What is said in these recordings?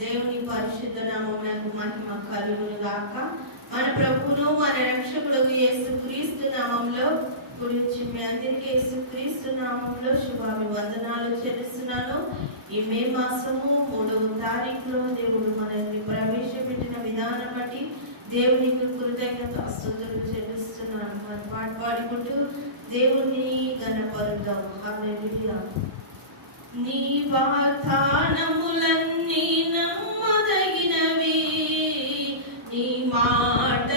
దేవుని పరిశుద్ధ నామమునకు మహిమ కలుగును గాక మన ప్రభువును మన రక్షకుడు యేసు క్రీస్తు నామంలో గురించి మీ అందరికీ యేసు క్రీస్తు నామంలో శుభాభివందనాలు చెల్లిస్తున్నాను. ఈ మే మాసము మూడవ తారీఖులో దేవుడు మనల్ని ప్రవేశపెట్టిన విధానం బట్టి దేవునికి కృతజ్ఞత స్తుతులు చెల్లిస్తున్నాను. మరి పాట పాడుకుంటూ దేవుని గణపరుద్దాం హల్లెలూయా నీ వాగ్దానములన్నీ నమ్మదగినవి. నీ మాట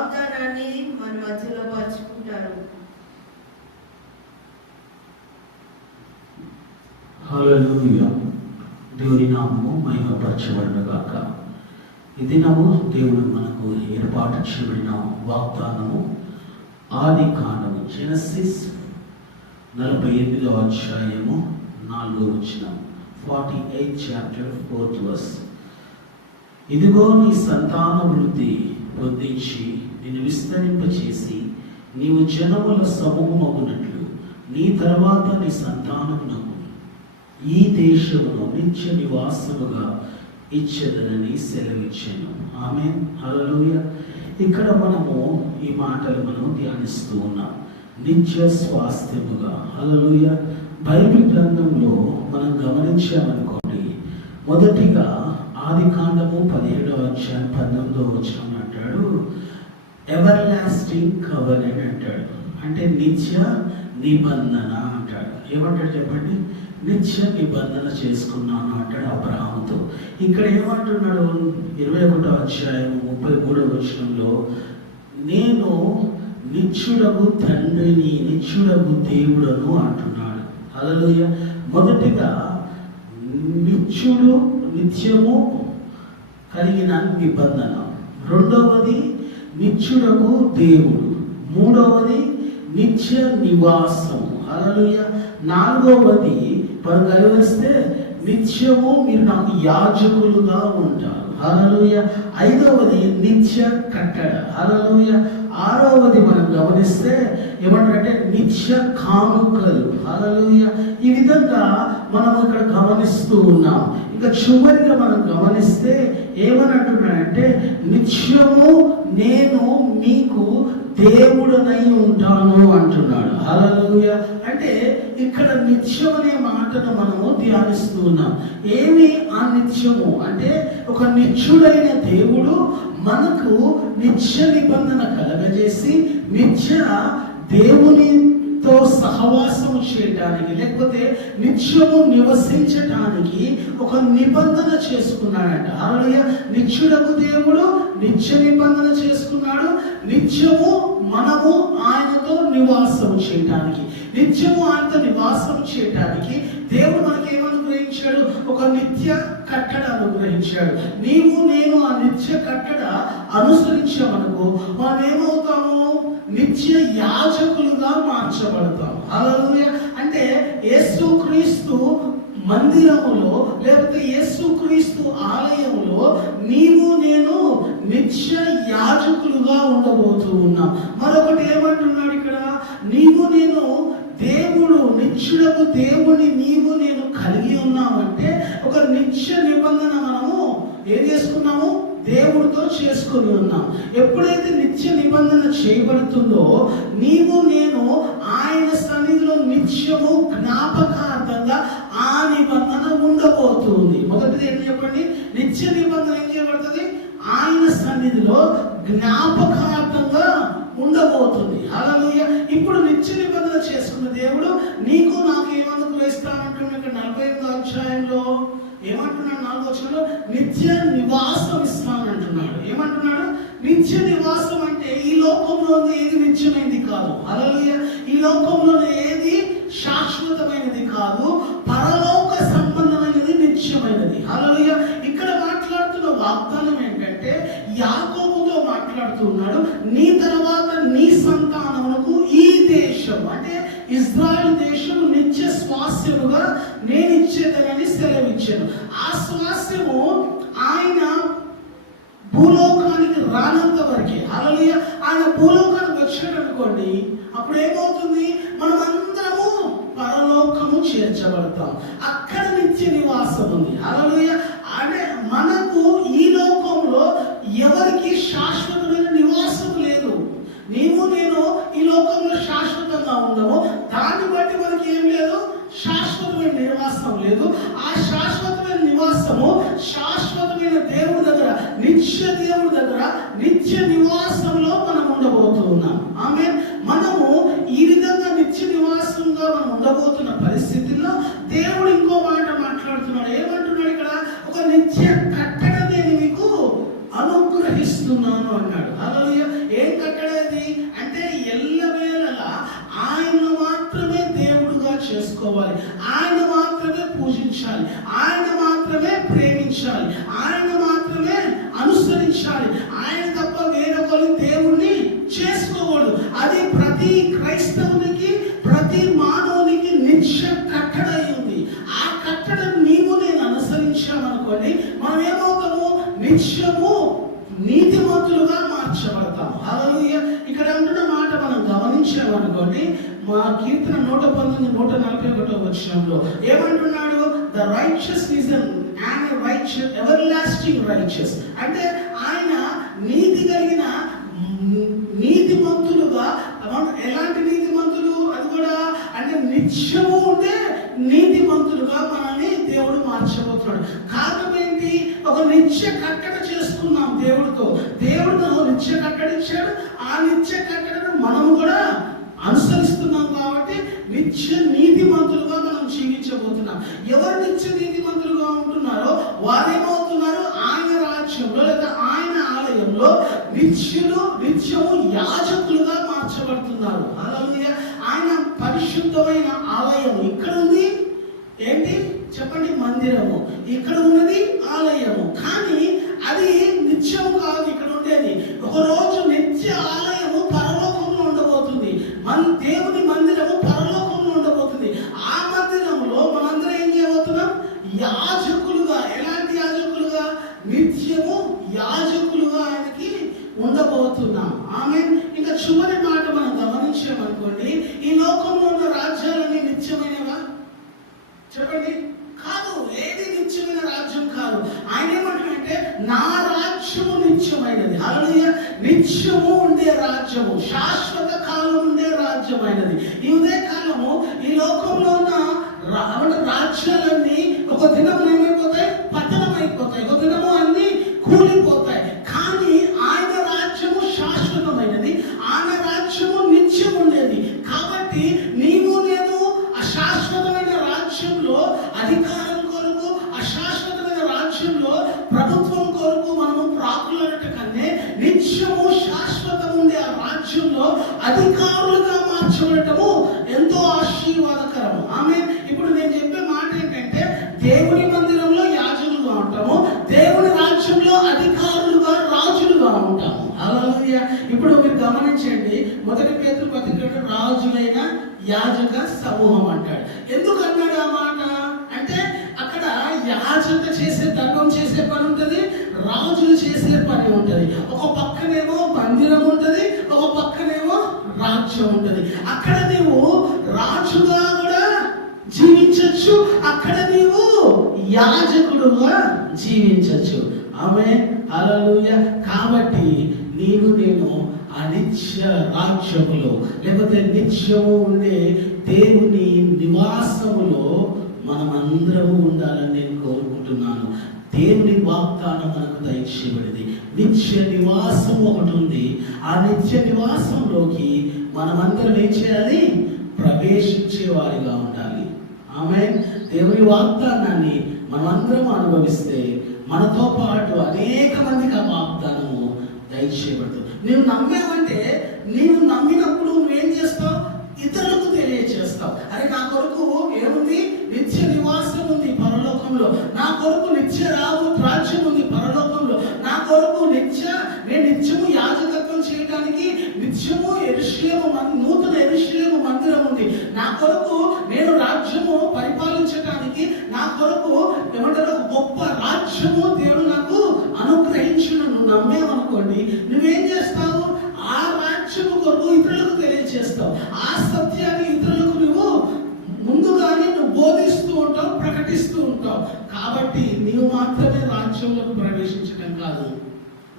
వాగ్దానాన్ని మన మధ్యలో పంచుకుంటారు. దేవుని నామము మహిమపరచబడిన కాక ఈ దినము దేవుడు మనకు ఏర్పాటు చేయబడిన వాగ్దానము ఆది కాండము జెనసిస్ నలభై ఎనిమిదవ అధ్యాయము నాలుగో వచ్చిన forty eight chapter fourth verse. ఇదిగో నీ సంతాన వృద్ధి పొందించి నిన్ను విస్తరింపచేసి నీవు జనముల సమూహమగునట్లు నీ తర్వాత నీ సంతానమునకు ఈ దేశమును నిత్య నివాసముగా ఇచ్చదనని సెలవిచ్చాను. ఆమె హల్లెలూయ. ఇక్కడ మనము ఈ మాటలు మనం ధ్యానిస్తూ ఉన్నాం. నిత్య స్వాస్థ్యముగా. హల్లెలూయ. బైబిల్ గ్రంథంలో మనం గమనించామనుకోండి మొదటిగా ఆది కాండము పదిహేడవ అధ్యాయం పంతొమ్మిదవ వచనం అంటాడు. ఎవర్ లాస్టింగ్ కవర్నెంట్ అంటాడు. అంటే నిత్య నిబంధన అంటాడు. ఏమంటాడు చెప్పండి? నిత్య నిబంధన చేసుకున్నాను అంటాడు అబ్రహాంతో ఇక్కడ ఏమంటున్నాడు? ఇరవై ఒకటో అధ్యాయం ముప్పై మూడో వచనంలో నేను నిత్యుడగు తండ్రిని నిత్యుడగు దేవుడను అంటున్నాడు. అలలోయ మొదటిగా నిత్యుడు నిత్యము కలిగిన నిబంధన. రెండవది నిత్యుడకు దేవుడు. మూడవది నిత్య నివాసము. అలలుయ నాలుగవది పరంగా కలిగిస్తే నిత్యము మీరు నాకు యాజకులుగా ఉంటారు. అలలుయ ఐదవది నిత్య కట్టడ. అలలుయ ఆరవది మనం గమనిస్తే ఏమంటారంటే నిత్య కానుకలు. అలలుయ ఈ విధంగా మనం ఇక్కడ గమనిస్తూ ఉన్నాం. ఇంకా చివరిగా మనం గమనిస్తే ఏమని అంటున్నాడంటే నిత్యము నేను మీకు దేవుడనై ఉంటాను అంటున్నాడు. హల్లెలూయ. అంటే ఇక్కడ నిత్యం అనే మాటను మనము ధ్యానిస్తూ ఉన్నాం. ఏమి ఆ నిత్యము? అంటే ఒక నిత్యుడైన దేవుడు మనకు నిత్య నిబంధన కలగజేసి నిత్య దేవుని తో సహవాసం చేయటానికి లేకపోతే నిత్యము నివసించటానికి ఒక నిబంధన చేసుకున్నాడంట. అరవయ నిత్యుడకు దేవుడు నిత్య నిబంధన చేసుకున్నాడు. నిత్యము మనము ఆయనతో నివాసం చేయటానికి. నిత్యము ఆయనతో నివాసం చేయటానికి దేవుడు మనకి ఏమనుగ్రహించాడు ఒక నిత్య కట్టడ అనుగ్రహించాడు. నీవు నేను ఆ నిత్య కట్టడ అనుసరించామనుకో మనం ఏమవుతాము నిత్య యాగ మార్చబడతాం హల్లెలూయా అంటే యేసు క్రీస్తు మందిరములో లేకపోతే యేసుక్రీస్తు ఆలయంలో నీవు నేను నిత్య యాజకులుగా ఉండబోతూ ఉన్నా. మరొకటి ఏమంటున్నాడు ఇక్కడ? నీవు నేను దేవుడు నిత్యుడకు దేవుని నీవు నేను కలిగి ఉన్నామంటే ఒక నిత్య నిబంధన మనము ఏం చేసుకున్నాము? దేవుడితో చేసుకొని ఉన్నాం. ఎప్పుడైతే నిత్య నిబంధన చేయబడుతుందో నీవు నేను ఆయన సన్నిధిలో నిత్యము జ్ఞాపకార్థంగా ఆ నిబంధన ఉండబోతుంది. మొదటిది ఏం చెప్పండి? నిత్య నిబంధన ఏం చేయబడుతుంది? ఆయన సన్నిధిలో జ్ఞాపకార్థంగా ఉండబోతుంది. అలాగే ఇప్పుడు నిత్య నిబంధన చేసుకున్న దేవుడు నీకు నాకు ఏమనుగ్రహిస్తానంటున్నాడు ఇక్కడ నలభై ఎనిమిదో అధ్యాయంలో. ఏమంటున్నాడు నాలుగో వచ్చంలో నిత్య నివాసం ఇస్తానంటున్నాడు ఏమంటున్నాడు? నిత్య నివాసం అంటే ఈ లోకంలో ఏది నిత్యమైనది కాదు. హల్లెలూయా. ఈ లోకంలో ఏది శాశ్వతమైనది కాదు. పరలోక సంబంధమైనది నిత్యమైనది. హల్లెలూయా. ఇక్కడ మాట్లాడుతున్న వాగ్దానం ఏంటంటే యాకోబుతో మాట్లాడుతున్నాడు. నీ తర్వాత నీ సంతానమునకు ఈ దేశం అంటే ఇజ్రాయెల్ దేశం నిత్య స్వాస్యముగా నేను ఇచ్చేదనని సెలవిచ్చాను. ఆ స్వాస్యము ఆయన భూలోకానికి రానంత వరకే. అలాగే ఆయన భూలోకానికి వచ్చాడు అనుకోండి అప్పుడు ఏమవుతుంది? మనం అందరము పరలోకము చేర్చబడతాం. అక్కడ నిత్య నివాసం ఉంది. అలలియ అంటే మనకు ఈ లోకంలో ఎవరికి శాశ్వతమైన నివాసం లేదు. అనుకోండి మనం ఏమవుతాము నిత్యము నీతిమంతులుగా మార్చబడతాం హల్లెలూయా ఇక్కడ అంటున్న మాట మనం గమనించామనుకోండి మా కీర్తన నూట పంతొమ్మిది నూట నలభై ఒకటో వచ్చంలో ఏమంటున్నాడు? The righteous is and righteous everlasting righteous అంటే ఆయన నీతి కలిగిన నీతిమంతులుగా మనం ఎలాంటి నీతిమంతులు? అది కూడా అంటే నిత్యము నీ నీతిమంతులుగా మనల్ని దేవుడు మార్చబోతున్నాడు. కారణం ఏంటి ఒక నిత్య కట్టడ చేసుకున్నాం దేవుడితో. దేవుడు ఒక నిత్య కట్టడ ఇచ్చాడు. ఆ నిత్య కట్టడను మనం కూడా అనుసరిస్తున్నాం కాబట్టి నిత్య నీతిమంతులుగా మనం జీవించబోతున్నాం. ఎవరు నిత్య నీతిమంతులుగా ఉంటున్నారో వారేమవుతున్నారు? ఆయన రాజ్యంలో లేదా ఆయన ఆలయంలో నిత్యులు నిత్యము యాజకులుగా మార్చబడుతున్నారు. అలాగే ఆయన పరిశుద్ధమైన ఆలయం ఇక్కడ ఉంది ఏంటి? చెప్పండి మందిరము. ఇక్కడ ఉన్నది ఆలయము. కానీ అది నిత్యం కాదు ఇక్కడ ఉండేది. ఒకరోజు నిత్య ఆలయము పరలోకంలో ఉండబోతుంది. మన దేవుని మందిరము పరలోకంలో ఉండబోతుంది. ఆ మందిరంలో మనందరం ఏం చేయబోతున్నాం? యాజకులుగా ఎలాంటి యాజకులుగా? నిత్యము యాజకులుగా ఆయనకి ఉండబోతున్నాం. ఆమె ఇంకా చివరి మాట మనం గమనించామనుకోండి రావణ రాజ్యాలన్నీ ఒక దినము ఏమైపోతాయి పతనం అయిపోతాయి. ఒక దినము అన్ని కూలిపోతాయి. కానీ ఆయన రాజ్యము శాశ్వతమైనది. ఆయన రాజ్యము నిత్యం ఉండేది. కాబట్టి నీవు నేను అశాశ్వతమైన రాజ్యంలో అధికారం కొరకు అశాశ్వతమైన రాజ్యంలో ప్రభుత్వం కొరకు మనము ప్రాకులట కన్నే నిత్యము శాశ్వతం ఉండే ఆ రాజ్యంలో అధికారులుగా మార్చబడటము ఎంతో ఆశీర్వాదకరము. ఆమె ఇప్పుడు నేను చెప్పే మాట ఏంటంటే దేవుని మందిరంలో యాజకులుగా ఉంటాము దేవుని రాజ్యంలో అధికారులుగా రాజులుగా ఉంటాము. అలా ఇప్పుడు మీరు గమనించండి మొదటి పేరు పత్రిక రాజులైన యాజక సమూహం అక్కడ నీవు యాజకుడుగా జీవించవచ్చు ఆమె అలలుయ కాబట్టి నీవు నేను అనిత్య రాజ్యములో లేకపోతే నిత్యము ఉండే దేవుని నివాసములో మనమందరము ఉండాలని నేను కోరుకుంటున్నాను. దేవుని వాగ్దానం మనకు దయచేయబడింది. నిత్య నివాసం ఒకటి ఉంది. ఆ నిత్య నివాసంలోకి మనమందరం ఏం చేయాలి? ప్రవేశించే వారిగా ఉండాలి. ఆమె దేవుని వాగ్దానాన్ని మనమందరం అనుభవిస్తే మనతో పాటు అనేక మందికి ఆ వాగ్దానము దయచేయబడుతుంది నువ్వు నమ్మావంటే నీవు నమ్మినప్పుడు నువ్వేం చేస్తావు? ఇతరులకు తెలియచేస్తావు. అరే నా కొరకు ఏముంది? నిత్య నివాసం ఉంది పరలోకంలో. నా కొరకు నిత్య రావు రాజ్యం ఉంది పరలోకంలో. నా కొరకు నిత్య నేను నిత్యము యాజకత్వం చేయడానికి నిత్యము ఎరుషులేము నూతన ఎరుషులేము మందిరం ఉంది. నా కొరకు నేను రాజ్యము పరిపాలించడానికి నా కొరకు ఏమంటారు గొప్ప రాజ్యము దేవుడు నాకు అనుగ్రహించిన నువ్వు నమ్మేమనుకోండి నువ్వేం చేస్తావు? ఆ రాజ్యము కొరకు ఇతరులకు తెలియజేస్తావు ఆ సత్యాన్ని ఇతరులకు నువ్వు ముందుగానే నువ్వు బోధిస్తూ ఉంటావు ప్రకటిస్తూ ఉంటావు. కాబట్టి నీవు మాత్రమే రాజ్యంలోకి ప్రవేశించడం కాదు.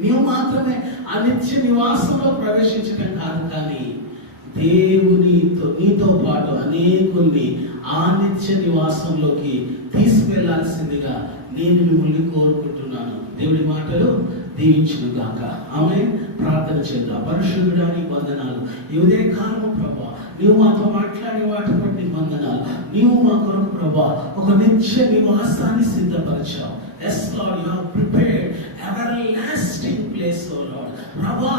నీవు మాత్రమే అనిత్య నివాసంలో ప్రవేశించడం కాదు కానీ దేవునితో నీతో పాటు అనేకుల్ని ఆ నిత్య నివాసంలోకి తీసుకెళ్ళాల్సిందిగా నేను మిమ్మల్ని కోరుకుంటున్నాను. దేవుడి మాటలు దీవించును గాక. ఆమె ప్రార్థన చేద్దాం. పరిశుద్ధుడానికి వందనాలు. ఈ కాలము ప్రభా నీవు మాతో మాట్లాడే వాటి బట్టి వందనాలు. నీవు మా కొరకు ప్రభా ఒక నిత్య నివాసాన్ని సిద్ధపరచావు. Yes Lord you have prepared everlasting place ఓ ప్రభా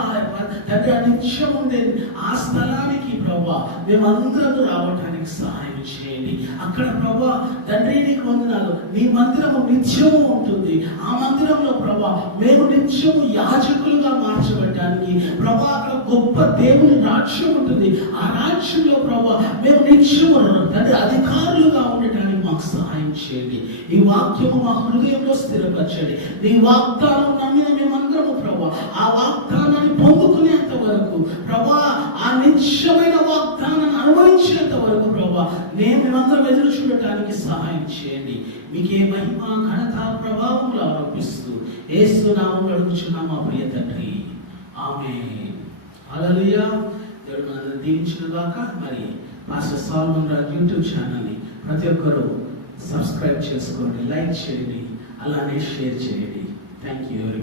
తండ్రి ఆ నిత్యం ఉండే ఆ స్థలానికి ప్రభా మేమందరం రావడానికి సహాయం చేయండి. అక్కడ ప్రభా తండ్రి నీకు వందనాలు. నీ మందిరము నిత్యము ఉంటుంది. ఆ మందిరంలో ప్రభా మేము నిత్యము యాజకులుగా మార్చబడడానికి ప్రభా అక్కడ గొప్ప దేవుని రాజ్యం ఉంటుంది. ఆ రాజ్యంలో ప్రభా మేము నిత్యము తండ్రి అధికారులుగా ఉండటానికి మాకు సహాయం చేయండి. ఈ వాక్యము మా హృదయంలో స్థిరపరచండి. నీ వాగ్దానం నమ్మిన మేము ఆ వాగ్దానాన్ని పొందుకునేంత వరకు ప్రభా ఆ నిత్యమైన వాగ్దానాన్ని అనుభవించేంత వరకు ప్రభా నేను మేమందరం ఎదురు చూడటానికి సహాయం చేయండి. మీకే మహిమ ఘనత ప్రభావములు ఆరోపిస్తూ ఏసునామం అడుగుచున్నా మా ప్రియ తండ్రి. ఆమె అలలియా దేవుడు మనందరిని దీవించిన దాక మరి మాస్టర్ సాల్మన్ రాజ్ యూట్యూబ్ ఛానల్ని ప్రతి ఒక్కరూ సబ్స్క్రైబ్ చేసుకోండి లైక్ చేయండి అలానే షేర్ చేయండి. థ్యాంక్ యూ ఎవరి